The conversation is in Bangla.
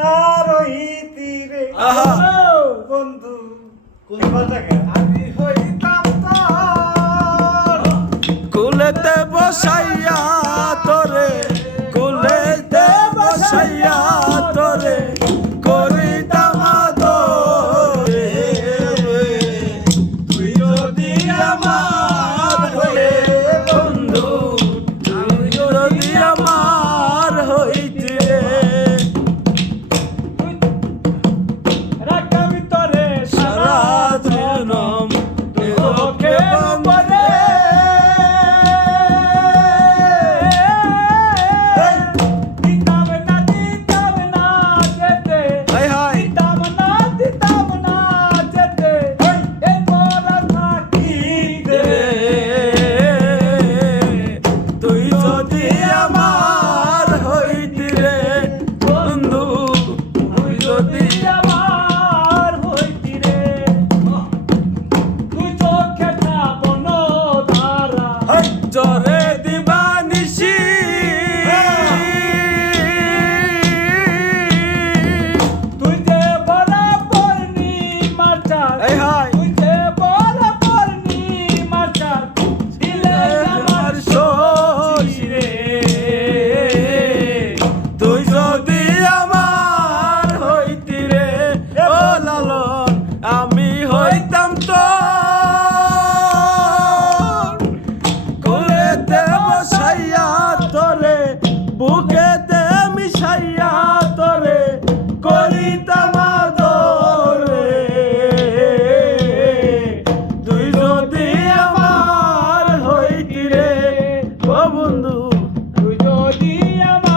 আর ওই তীরে বন্ধু আমি হইতাম তোর কুলেতে বসাইয়া তোরে, কুলেতে বসাইয়া তোরে করিতাম আদরে। তুই যদি আমার হয়ে বন্ধু, তুই যদি আমার হইতে রাখাবি তোরে সারা জনম তোকে বন্ধে। হাই হাই তুই যদি আমার হইতি রে বন্ধু, তুই যদি জরে দিবা নিশি এই হাই আমার শশী রে, তুই যদি আমার হইতি রে ও লালন, আমি হইতাম তোর। কুলেতে বসাইয়া তোরে, বুকেতে মিশাইয়া তোরে করিতাম আদরে। তুই যদি আমার হইতি রে ও বন্ধু, তুই যদি আমার